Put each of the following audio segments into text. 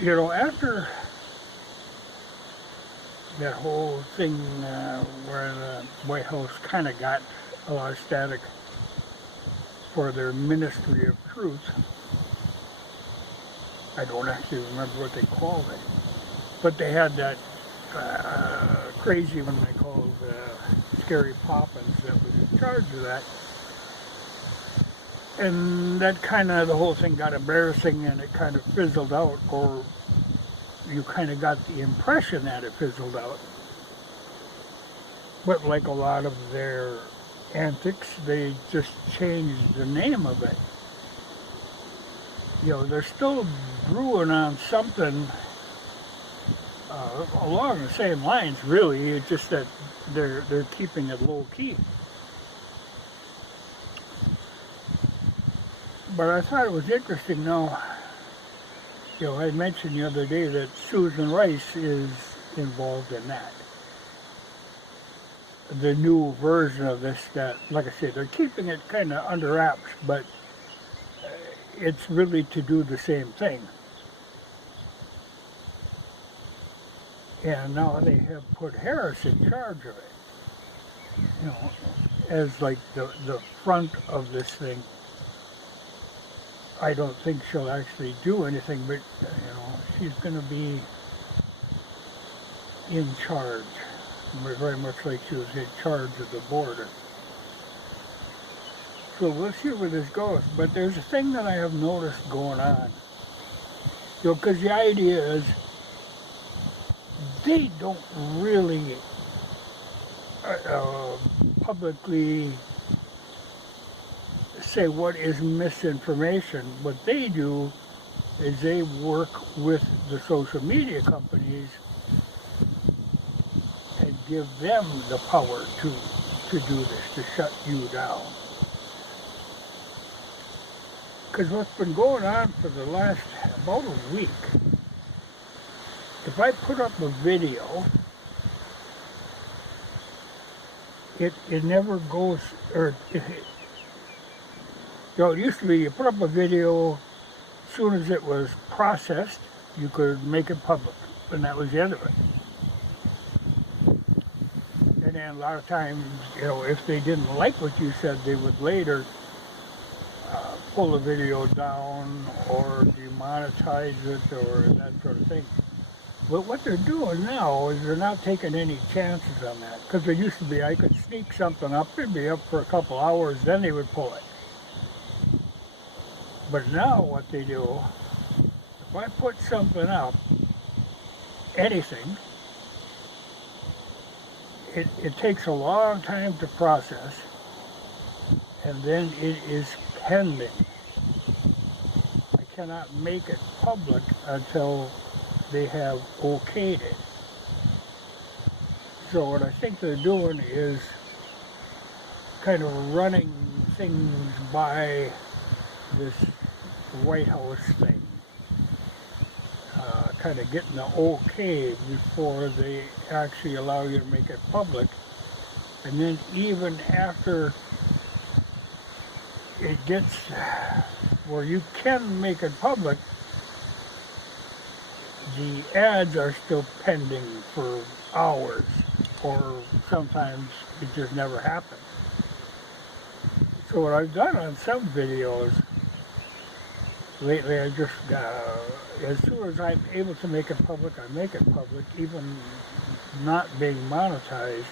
You know, after that whole thing where the White House kind of got a lot of static for their Ministry of Truth, I don't actually remember what they called it, but they had that crazy one they called Scary Poppins that was in charge of that. And that kind of, the whole thing got embarrassing and it kind of fizzled out, or you kind of got the impression that it fizzled out. But like a lot of their antics, they just changed the name of it. You know, they're still brewing on something along the same lines, really. It's just that they're keeping it low key. But I thought it was interesting. Now, you know, I mentioned the other day that Susan Rice is involved in that. The new version of this that, like I said, they're keeping it kind of under wraps, but it's really to do the same thing. And now they have put Harris in charge of it, you know, as like the front of this thing. I don't think she'll actually do anything, but, you know, she's going to be in charge, very much like she was in charge of the border. So we'll see where this goes. But there's a thing that I have noticed going on. You know, because the idea is they don't really publicly say what is misinformation. What they do is they work with the social media companies and give them the power to do this, to shut you down. Because what's been going on for the last about a week, if I put up a video, it never goes, or you know, it used to be you put up a video, as soon as it was processed, you could make it public, and that was the end of it. And then a lot of times, you know, if they didn't like what you said, they would later pull the video down or demonetize it or that sort of thing. But what they're doing now is they're not taking any chances on that. Because there used to be, I could sneak something up, it'd be up for a couple hours, then they would pull it. But now what they do, if I put something up, anything, it takes a long time to process, and then it is pending. I cannot make it public until they have okayed it. So what I think they're doing is kind of running things by this White House thing, kind of getting the okay before they actually allow you to make it public. And then even after it gets where you can make it public, the ads are still pending for hours, or sometimes it just never happens. So what I've done on some videos lately, I just, as soon as I'm able to make it public, I make it public, even not being monetized.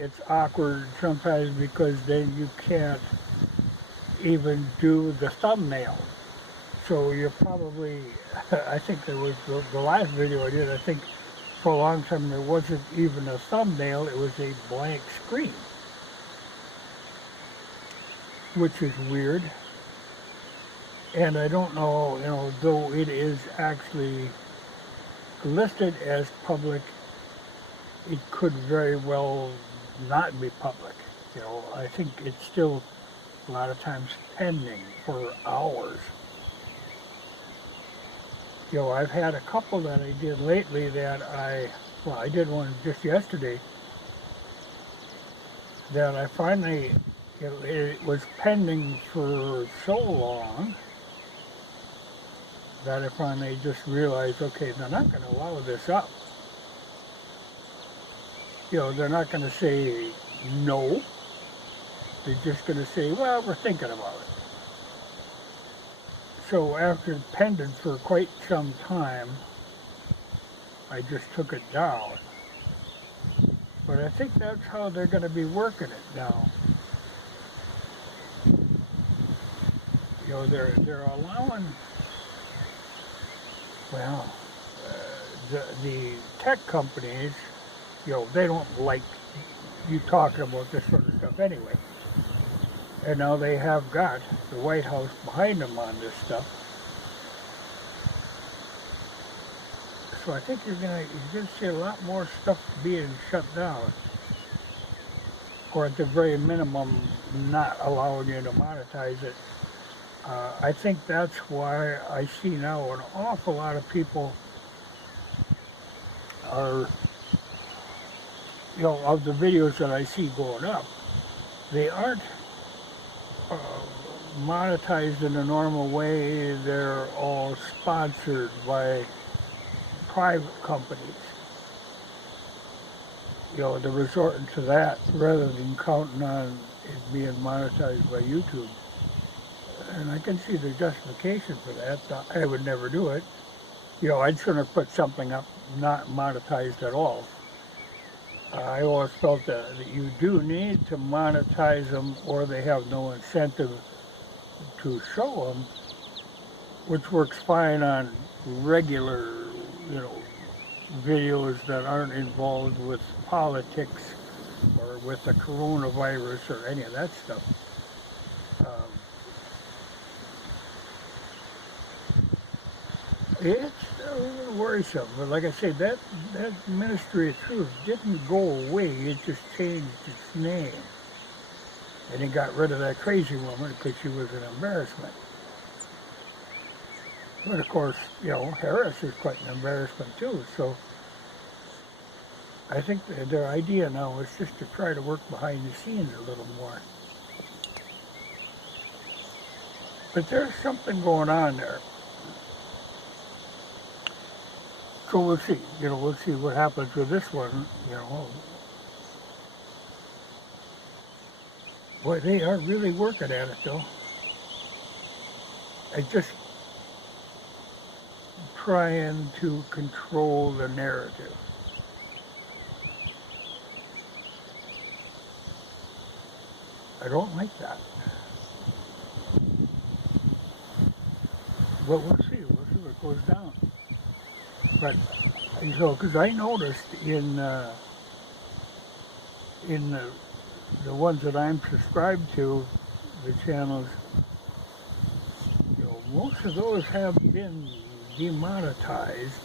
It's awkward sometimes because then you can't even do the thumbnail. So you're probably, I think there was the last video I did, I think for a long time there wasn't even a thumbnail, it was a blank screen, which is weird. And I don't know, you know, though it is actually listed as public, it could very well not be public. You know, I think it's still a lot of times pending for hours. You know, I've had a couple that I did lately that I did one just yesterday that I finally, it was pending for so long that if they just realize, okay, they're not going to allow this up. You know, they're not going to say no. They're just going to say, well, we're thinking about it. So after it pended for quite some time, I just took it down. But I think that's how they're going to be working it now. You know, they're allowing, well, the tech companies, you know, they don't like you talking about this sort of stuff anyway. And now they have got the White House behind them on this stuff. So I think you're gonna see a lot more stuff being shut down, or at the very minimum, not allowing you to monetize it. I think that's why I see now an awful lot of people are, you know, of the videos that I see going up, they aren't monetized in a normal way. They're all sponsored by private companies. You know, they're resorting to that rather than counting on it being monetized by YouTube. And I can see the justification for that. I would never do it. You know, I'd sooner put something up not monetized at all. I always felt that you do need to monetize them, or they have no incentive to show them, which works fine on regular, you know, videos that aren't involved with politics or with the coronavirus or any of that stuff. It's a little worrisome, but like I say, that Ministry of Truth didn't go away, it just changed its name. And it got rid of that crazy woman because she was an embarrassment. But of course, you know, Harris is quite an embarrassment too, so I think their idea now is just to try to work behind the scenes a little more. But there's something going on there. So we'll see, you know, we'll see what happens with this one, you know. Boy, they are really working at it though. I just trying to control the narrative. I don't like that. But we'll see what goes down. But, so, because I noticed in the ones that I'm subscribed to, the channels, you know, most of those have been demonetized.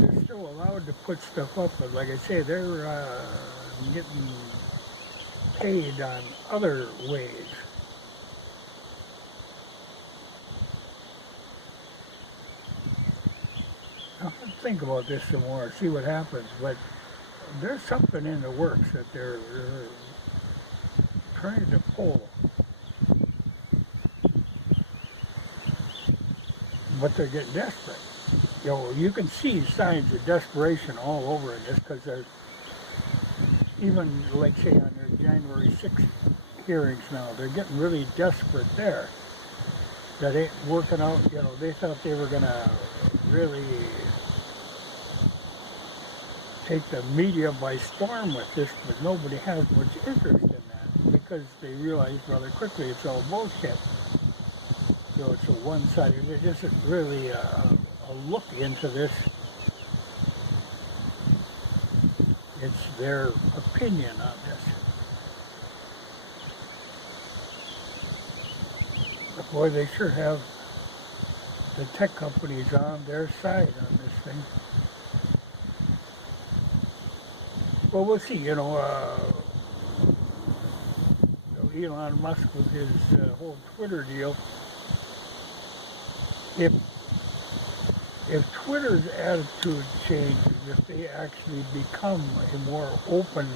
They're still allowed to put stuff up, but like I say, they're getting paid on other ways. I'll think about this some more, see what happens, but there's something in the works that they're trying to pull. But they're getting desperate. You know, you can see signs of desperation all over in this, because they're, even like say on their January 6th hearings now, they're getting really desperate there. That ain't working out, you know, they thought they were gonna really take the media by storm with this, but nobody has much interest in that, because they realize rather quickly it's all bullshit. You know, it's a one-sided, it isn't really a look into this. It's their opinion on this. But boy, they sure have the tech companies on their side on this thing. Well, we'll see, you know, Elon Musk with his whole Twitter deal. If Twitter's attitude changes, if they actually become a more open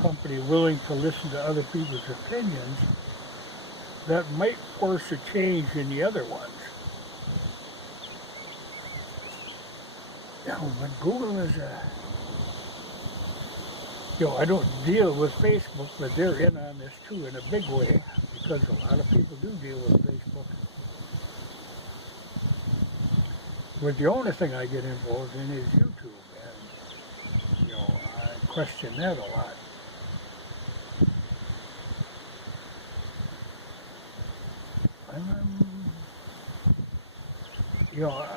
company willing to listen to other people's opinions, that might force a change in the other ones. but Google is I don't deal with Facebook, but they're in on this too in a big way because a lot of people do deal with Facebook. But the only thing I get involved in is YouTube, and I question that a lot.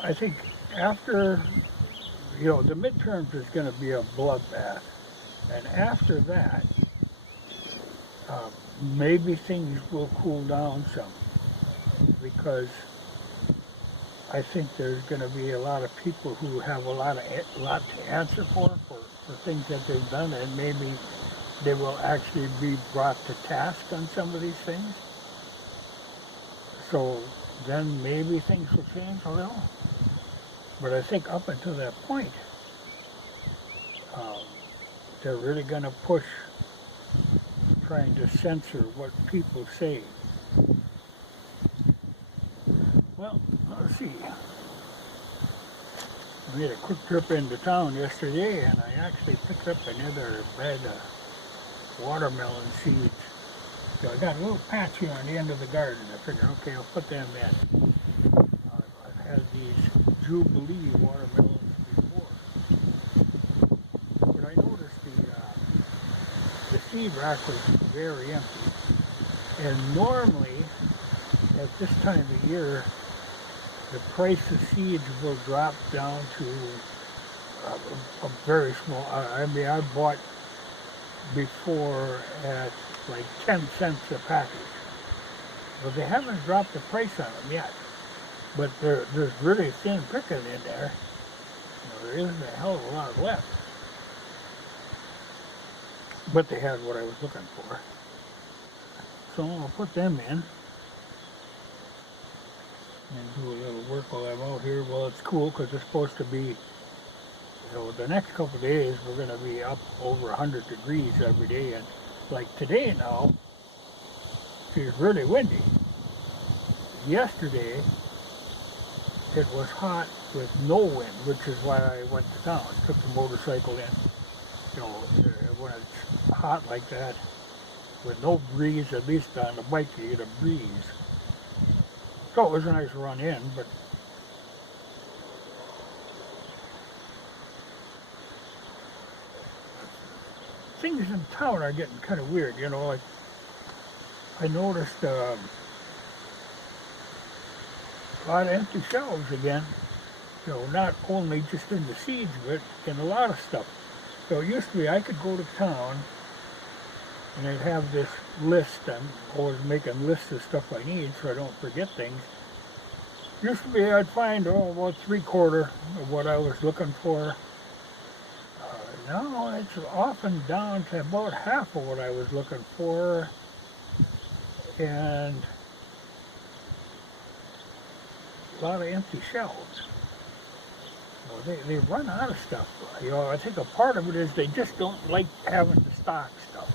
I think after the midterms is going to be a bloodbath, and after that, maybe things will cool down some because I think there's going to be a lot of people who have a lot to answer for things that they've done, and maybe they will actually be brought to task on some of these things. So then maybe things will change a little. But I think up until that point, they're really going to push trying to censor what people say. Well, let's see. I made a quick trip into town yesterday, and I actually picked up another bag of watermelon seeds. So I got a little patch here on the end of the garden. I figured, okay, I'll put them in. I've had these Jubilee watermelons before, but I noticed the seed rack was very empty. And normally, at this time of year, the price of seeds will drop down to a very small. I mean, I bought before at like 10 cents a package. But they haven't dropped the price on them yet. But there's really thin picking in there. There isn't a hell of a lot left. But they had what I was looking for. So I'll put them in and do a little work while I'm out here. Well, it's cool because it's supposed to be, the next couple of days we're going to be up over 100 degrees every day. And like today now, it's really windy. Yesterday, it was hot with no wind, which is why I went to town. Took the motorcycle in. When it's hot like that, with no breeze, at least on the bike you get a breeze. So it was a nice run in, but things in town are getting kind of weird, like I noticed a lot of empty shelves again, not only just in the seeds, but in a lot of stuff. So it used to be I could go to town and I'd have this list. I'm always making lists of stuff I need so I don't forget things. Used to be I'd find about 3/4 of what I was looking for. Now it's often down to about half of what I was looking for, and a lot of empty shelves. They run out of stuff. I think a part of it is they just don't like having to stock stuff.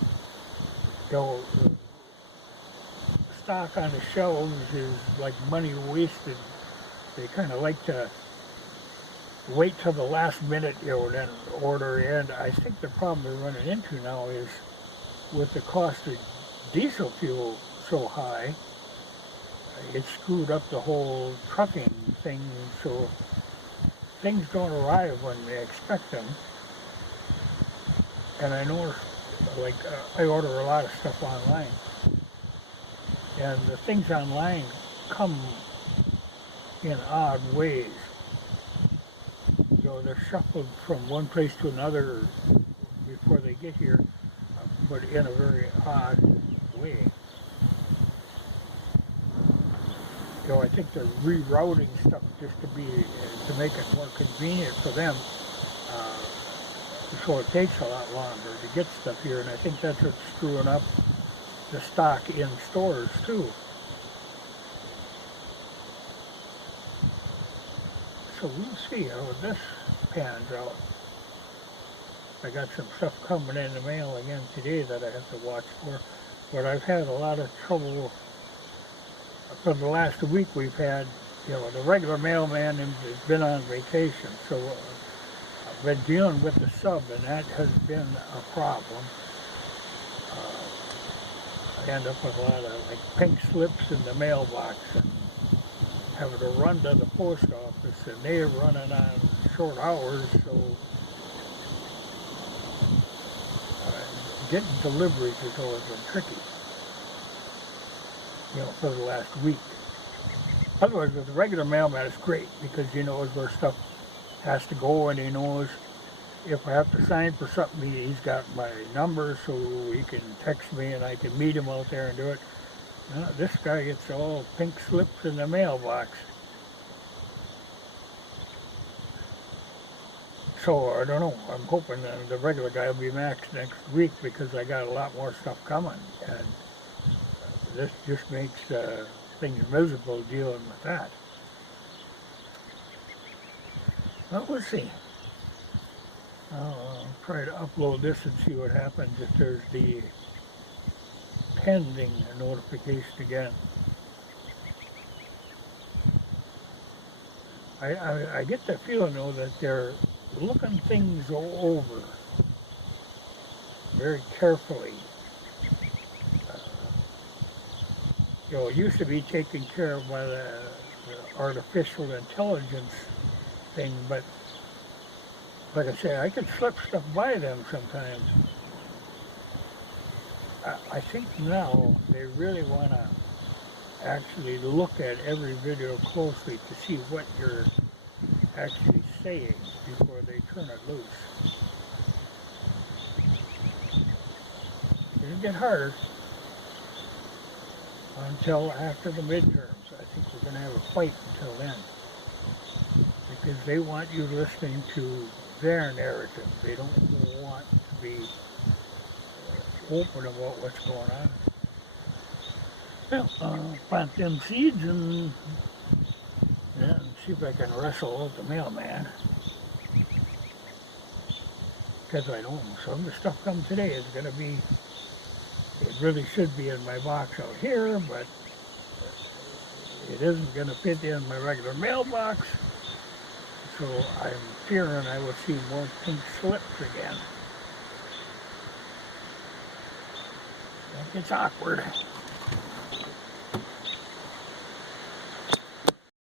Stock on the shelves is like money wasted. They kind of like to wait till the last minute, then order. And I think the problem we're running into now is with the cost of diesel fuel so high, it screwed up the whole trucking thing. So things don't arrive when they expect them. And I know, I order a lot of stuff online. And the things online come in odd ways. They're shuffled from one place to another before they get here, but in a very odd way. I think they're rerouting stuff just to make it more convenient for them. So it takes a lot longer to get stuff here, and I think that's what's screwing up the stock in stores too. So we'll see how this pans out. I got some stuff coming in the mail again today that I have to watch for, but I've had a lot of trouble. For the last week we've had, the regular mailman has been on vacation, so been dealing with the sub, and that has been a problem. I end up with a lot of like pink slips in the mailbox and having to run to the post office, and they're running on short hours, so getting deliveries has always been tricky, for the last week. Otherwise, with the regular mailman, it's great because he knows where stuff has to go, and he knows if I have to sign for something, he's got my number, so he can text me and I can meet him out there and do it. This guy gets all pink slips in the mailbox. So, I don't know, I'm hoping that the regular guy will be maxed next week because I got a lot more stuff coming, and this just makes things miserable dealing with that. Well, we'll see. I'll try to upload this and see what happens if there's the pending notification again. I get the feeling though that they're looking things over very carefully. It used to be taken care of by the artificial intelligence thing, but like I say, I can slip stuff by them sometimes. I think now they really want to actually look at every video closely to see what you're actually saying before they turn it loose. It'll get harder until after the midterms. I think we're going to have a fight until then, because they want you listening to their narrative. They don't want to be open about what's going on. Well, plant them seeds and see if I can wrestle out the mailman. Because I know some of the stuff come today is going to be, it really should be in my box out here, but it isn't going to fit in my regular mailbox. So I'm fearing I will see more pink slips again. It's awkward.